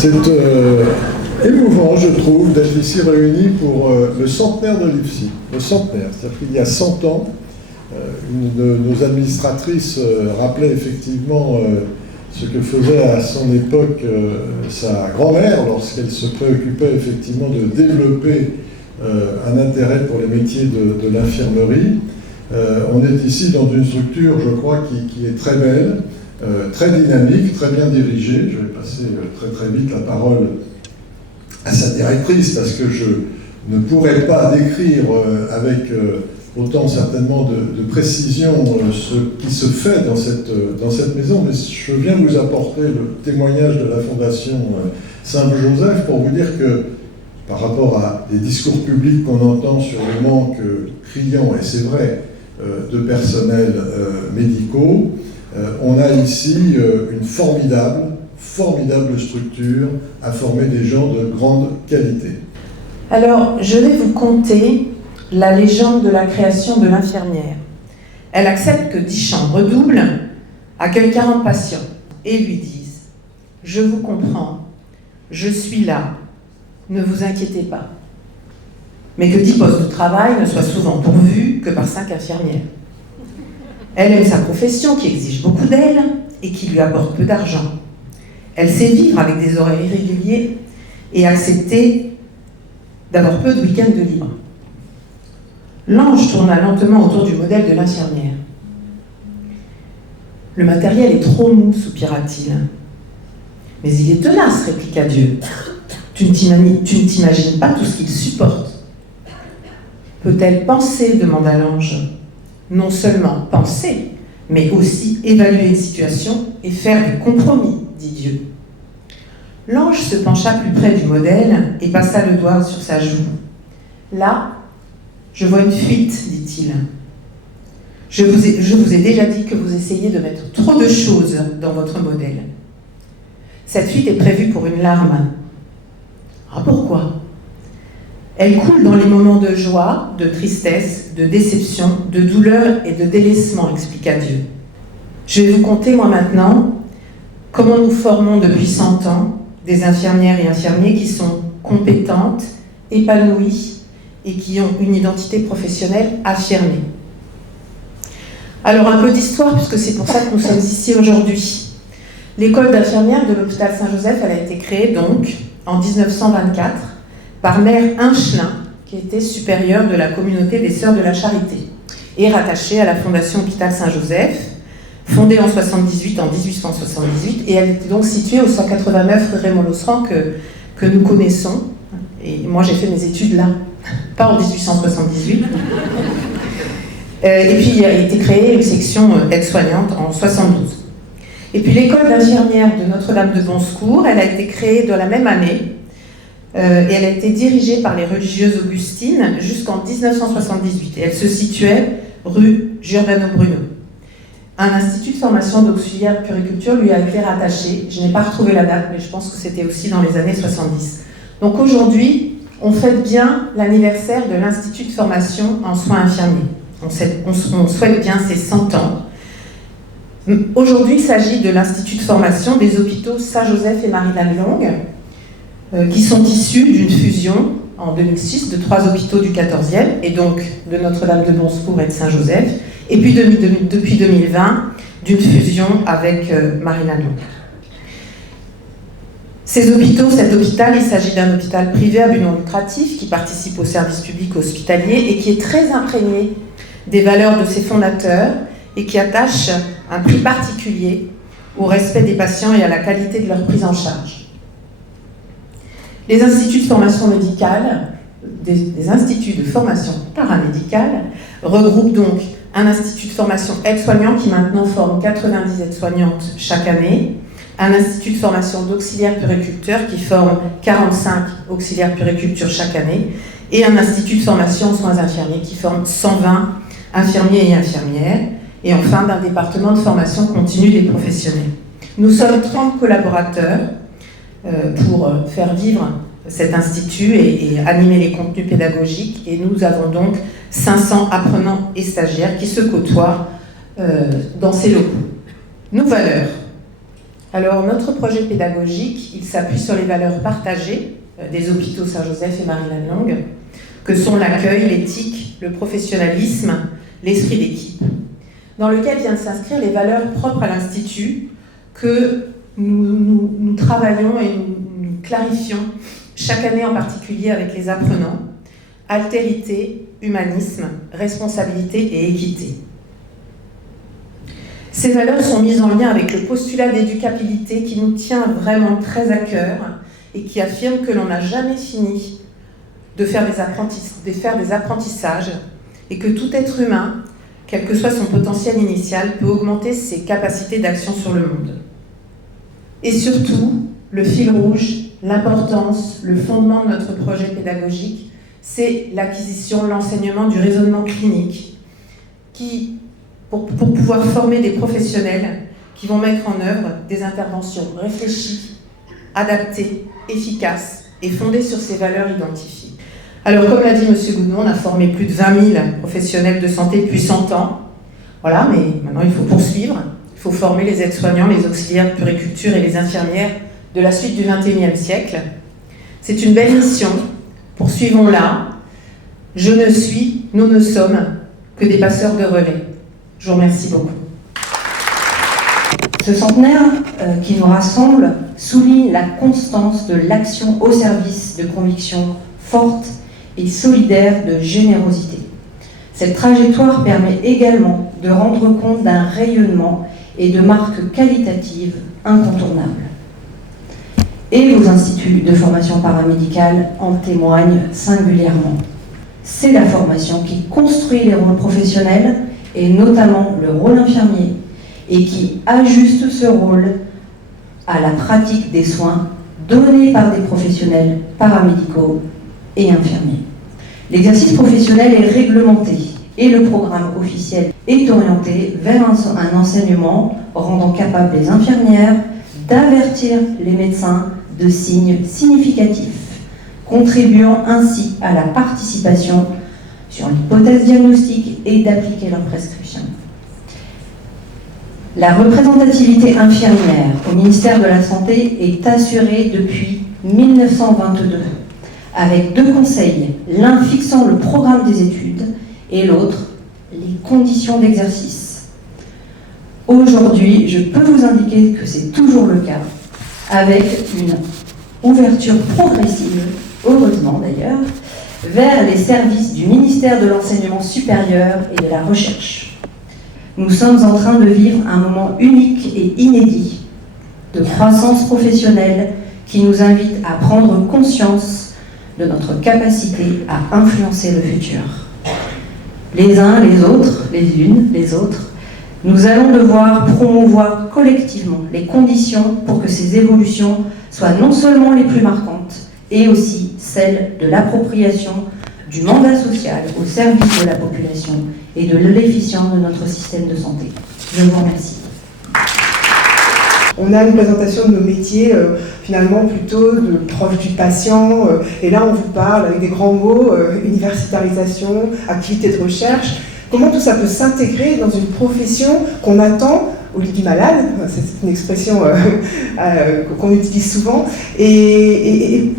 C'est émouvant, je trouve, d'être ici réunis pour le centenaire de l'IFSI. Le centenaire, c'est-à-dire qu'il y a 100 ans, une de nos administratrices rappelait effectivement ce que faisait à son époque sa grand-mère lorsqu'elle se préoccupait effectivement de développer un intérêt pour les métiers de l'infirmerie. On est ici dans une structure, je crois, qui est très belle, très dynamique, très bien dirigée. Je vais passer très vite la parole à sa directrice parce que je ne pourrais pas décrire avec autant certainement de précision ce qui se fait dans cette maison, mais je viens vous apporter le témoignage de la Fondation Saint-Joseph pour vous dire que par rapport à des discours publics qu'on entend sur le manque criant, et c'est vrai, de personnel médicaux, on a ici une formidable structure à former des gens de grande qualité. Alors, je vais vous conter la légende de la création de l'infirmière. Elle accepte que 10 chambres doubles accueillent 40 patients et lui disent « Je vous comprends, je suis là, ne vous inquiétez pas. » Mais que 10 postes de travail ne soient souvent pourvus que par 5 infirmières. Elle aime sa profession qui exige beaucoup d'elle et qui lui apporte peu d'argent. Elle sait vivre avec des horaires irréguliers et accepter d'avoir peu de week-ends de libre. L'ange tourna lentement autour du modèle de l'infirmière. « Le matériel est trop mou, soupira-t-il. »« Mais il est tenace, répliqua Dieu. Tu ne t'imagines pas tout ce qu'il supporte. » « Peut-elle penser » demanda l'ange. « Non seulement penser, mais aussi évaluer une situation et faire des compromis, dit Dieu. » L'ange se pencha plus près du modèle et passa le doigt sur sa joue. « Là, je vois une fuite, dit-il. Je vous ai déjà dit que vous essayez de mettre trop de choses dans votre modèle. Cette fuite est prévue pour une larme. Ah, pourquoi ? Elle coule dans les moments de joie, de tristesse, de déception, de douleur et de délaissement, expliqua Dieu. Je vais vous conter, moi maintenant, comment nous formons depuis 100 ans des infirmières et infirmiers qui sont compétentes, épanouies et qui ont une identité professionnelle affirmée. Alors un peu d'histoire, puisque c'est pour ça que nous sommes ici aujourd'hui. L'école d'infirmières de l'hôpital Saint-Joseph, elle a été créée donc en 1924 par Mère Hinchelin, qui était supérieure de la communauté des Sœurs de la Charité, et rattachée à la Fondation Hôpital Saint-Joseph, fondée en 1878, et elle était donc située au 189 rue Raymond-Losserand que nous connaissons. Et moi, j'ai fait mes études là, pas en 1878. Et puis, il a été créée une section aide-soignante en 72. Et puis, l'école d'infirmières de Notre-Dame de Bon-Secours, elle a été créée dans la même année, et elle a été dirigée par les religieuses augustines jusqu'en 1978. Et elle se situait rue Giordano Bruno. Un institut de formation d'auxiliaire puériculture lui a été rattaché. Je n'ai pas retrouvé la date, mais je pense que c'était aussi dans les années 70. Donc aujourd'hui, on fête bien l'anniversaire de l'Institut de formation en soins infirmiers. On souhaite bien ses 100 ans. Aujourd'hui, il s'agit de l'Institut de formation des hôpitaux Saint-Joseph et Marie-Lannelongue, qui sont issus d'une fusion en 2006 de 3 hôpitaux du 14e, et donc de Notre-Dame de Bon-Secours et de Saint-Joseph, et puis depuis 2020, d'une fusion avec Marie-Lannelongue. Cet hôpital, il s'agit d'un hôpital privé à but non lucratif qui participe au service public hospitalier et qui est très imprégné des valeurs de ses fondateurs et qui attache un prix particulier au respect des patients et à la qualité de leur prise en charge. Les instituts de formation médicale, des instituts de formation paramédicale, regroupent donc un institut de formation aide-soignant qui maintenant forme 90 aides-soignantes chaque année, un institut de formation d'auxiliaires puériculteurs qui forme 45 auxiliaires puériculteurs chaque année, et un institut de formation en soins infirmiers qui forme 120 infirmiers et infirmières, et enfin d'un département de formation continue des professionnels. Nous sommes 30 collaborateurs pour faire vivre cet institut et animer les contenus pédagogiques, et nous avons donc 500 apprenants et stagiaires qui se côtoient dans ces locaux. Nos valeurs. Alors, notre projet pédagogique, il s'appuie sur les valeurs partagées des hôpitaux Saint-Joseph et Marie-Lannelongue, que sont l'accueil, l'éthique, le professionnalisme, l'esprit d'équipe, dans lequel viennent s'inscrire les valeurs propres à l'Institut que nous travaillons et nous clarifions chaque année, en particulier avec les apprenants: altérité, humanisme, responsabilité et équité. Ces valeurs sont mises en lien avec le postulat d'éducabilité qui nous tient vraiment très à cœur et qui affirme que l'on n'a jamais fini de faire des apprentissages et que tout être humain, quel que soit son potentiel initial, peut augmenter ses capacités d'action sur le monde. Et surtout, le fil rouge, l'importance, le fondement de notre projet pédagogique, c'est l'acquisition, l'enseignement du raisonnement clinique, pour pouvoir former des professionnels qui vont mettre en œuvre des interventions réfléchies, adaptées, efficaces et fondées sur ces valeurs identifiées. Alors, comme l'a dit M. Goudon, on a formé plus de 20 000 professionnels de santé depuis 100 ans. Voilà, mais maintenant il faut poursuivre. Il faut former les aides-soignants, les auxiliaires de puériculture et les infirmières de la suite du XXIe siècle. C'est une belle mission. Poursuivons-la. Je ne suis, nous ne sommes que des passeurs de relais. Je vous remercie beaucoup. Ce centenaire qui nous rassemble souligne la constance de l'action au service de convictions fortes et solidaires de générosité. Cette trajectoire permet également de rendre compte d'un rayonnement et de marques qualitatives incontournables. Et vos instituts de formation paramédicale en témoignent singulièrement. C'est la formation qui construit les rôles professionnels, et notamment le rôle infirmier, et qui ajuste ce rôle à la pratique des soins donnés par des professionnels paramédicaux et infirmiers. L'exercice professionnel est réglementé et le programme officiel est orienté vers un enseignement rendant capable les infirmières d'avertir les médecins de signes significatifs, contribuant ainsi à la participation sur l'hypothèse diagnostique et d'appliquer leur prescription. La représentativité infirmière au ministère de la Santé est assurée depuis 1922, avec 2 conseils, l'un fixant le programme des études et l'autre les conditions d'exercice. Aujourd'hui, je peux vous indiquer que c'est toujours le cas, avec une ouverture progressive, heureusement d'ailleurs, vers les services du ministère de l'Enseignement supérieur et de la Recherche. Nous sommes en train de vivre un moment unique et inédit de croissance professionnelle qui nous invite à prendre conscience de notre capacité à influencer le futur. Les uns, les autres, les unes, les autres, nous allons devoir promouvoir collectivement les conditions pour que ces évolutions soient non seulement les plus marquantes, et aussi celle de l'appropriation du mandat social au service de la population et de l'efficience de notre système de santé. Je vous remercie. On a une présentation de nos métiers finalement plutôt de proche du patient, et là on vous parle avec des grands mots, universitarisation, activité de recherche. Comment tout ça peut s'intégrer dans une profession qu'on attend au lit du malade, c'est une expression qu'on utilise souvent, et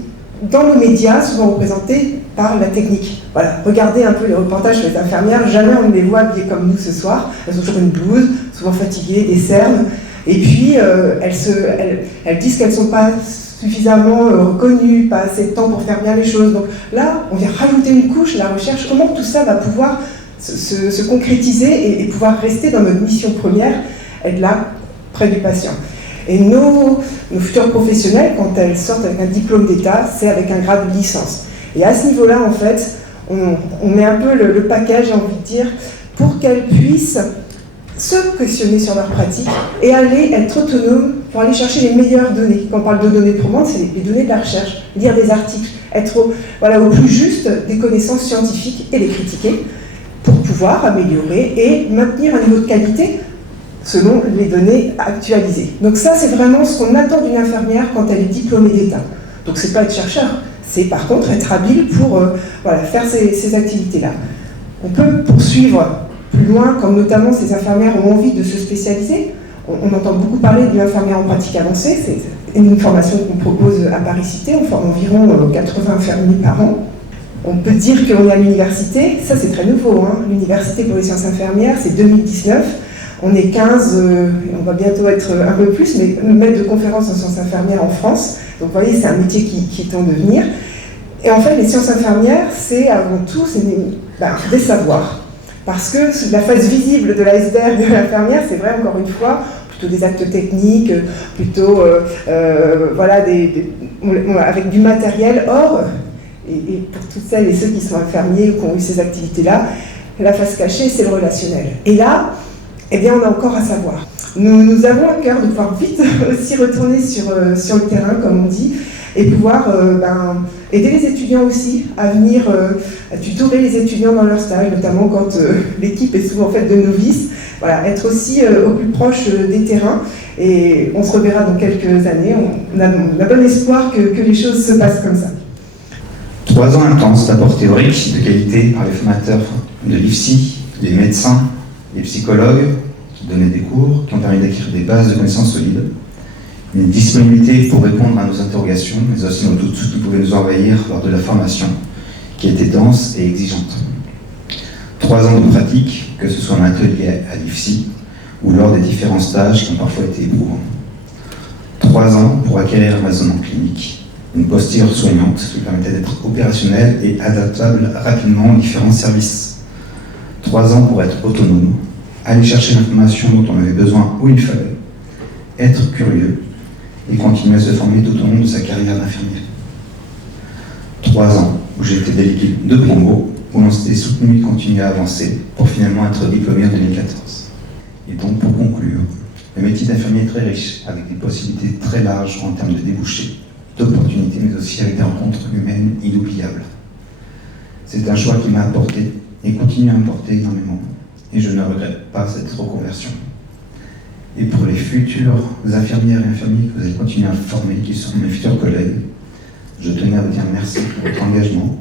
dans nos médias, souvent représentés par la technique. Voilà, regardez un peu les reportages sur les infirmières, jamais on ne les voit habillées comme nous ce soir. Elles ont toujours une blouse, souvent fatiguées, des cernes, et puis elles disent qu'elles ne sont pas suffisamment reconnues, pas assez de temps pour faire bien les choses. Donc là, on vient rajouter une couche, la recherche, comment tout ça va pouvoir se concrétiser et pouvoir rester dans notre mission première, être là, près du patient. Et nos futurs professionnels, quand elles sortent avec un diplôme d'État, c'est avec un grade de licence. Et à ce niveau-là, en fait, on met un peu le paquet, j'ai envie de dire, pour qu'elles puissent se questionner sur leur pratique et aller être autonomes pour aller chercher les meilleures données. Quand on parle de données probantes, c'est les données de la recherche, lire des articles, être au plus juste des connaissances scientifiques et les critiquer pour pouvoir améliorer et maintenir un niveau de qualité selon les données actualisées. Donc ça, c'est vraiment ce qu'on attend d'une infirmière quand elle est diplômée d'État. Donc c'est pas être chercheur, c'est par contre être habile pour faire ces activités-là. On peut poursuivre plus loin, quand notamment ces infirmières ont envie de se spécialiser, on entend beaucoup parler de l'infirmière en pratique avancée, c'est une formation qu'on propose à Paris-Cité, on forme environ 80 infirmiers par an. On peut dire qu'on est à l'université, ça c'est très nouveau, hein. L'université pour les sciences infirmières, c'est 2019, on est 15, on va bientôt être un peu plus, mais maître de conférences en sciences infirmières en France, donc vous voyez, c'est un métier qui est en devenir. Et en fait, les sciences infirmières, c'est avant tout des savoirs. Parce que la face visible de l'iceberg de l'infirmière, c'est vrai, encore une fois, plutôt des actes techniques, plutôt avec du matériel. Or, et pour toutes celles et ceux qui sont infirmiers ou qui ont eu ces activités-là, la face cachée, c'est le relationnel. Et là, eh bien, on a encore à savoir. Nous avons à cœur de pouvoir vite aussi retourner sur le terrain, comme on dit, et pouvoir aider les étudiants aussi à venir tutorer les étudiants dans leur stage, notamment quand l'équipe est souvent faite de novices. Voilà, être aussi au plus proche des terrains. Et on se reverra dans quelques années. On a bon espoir que les choses se passent comme ça. 3 ans intenses d'apports théoriques de qualité par les formateurs de l'IFSI, les médecins, les psychologues qui donnaient des cours, qui ont permis d'acquérir des bases de connaissances solides. Une disponibilité pour répondre à nos interrogations, mais aussi nos doutes qui pouvaient nous envahir lors de la formation, qui était dense et exigeante. 3 ans de pratique, que ce soit en atelier à l'IFSI ou lors des différents stages qui ont parfois été éprouvants. 3 ans pour acquérir un raisonnement clinique, une posture soignante qui permettait d'être opérationnel et adaptable rapidement aux différents services. 3 ans pour être autonome, aller chercher l'information dont on avait besoin où il fallait, être curieux, et continuer à se former tout au long de sa carrière d'infirmier. 3 ans où j'ai été délégué de promo, où on s'était soutenu de continuer à avancer pour finalement être diplômé en 2014. Et donc pour conclure, le métier d'infirmier est très riche, avec des possibilités très larges en termes de débouchés, d'opportunités, mais aussi avec des rencontres humaines inoubliables. C'est un choix qui m'a apporté et continue à m'apporter énormément, et je ne regrette pas cette reconversion. Et pour les futures infirmières et infirmiers que vous allez continuer à former, qui sont mes futurs collègues, je tenais à vous dire merci pour votre engagement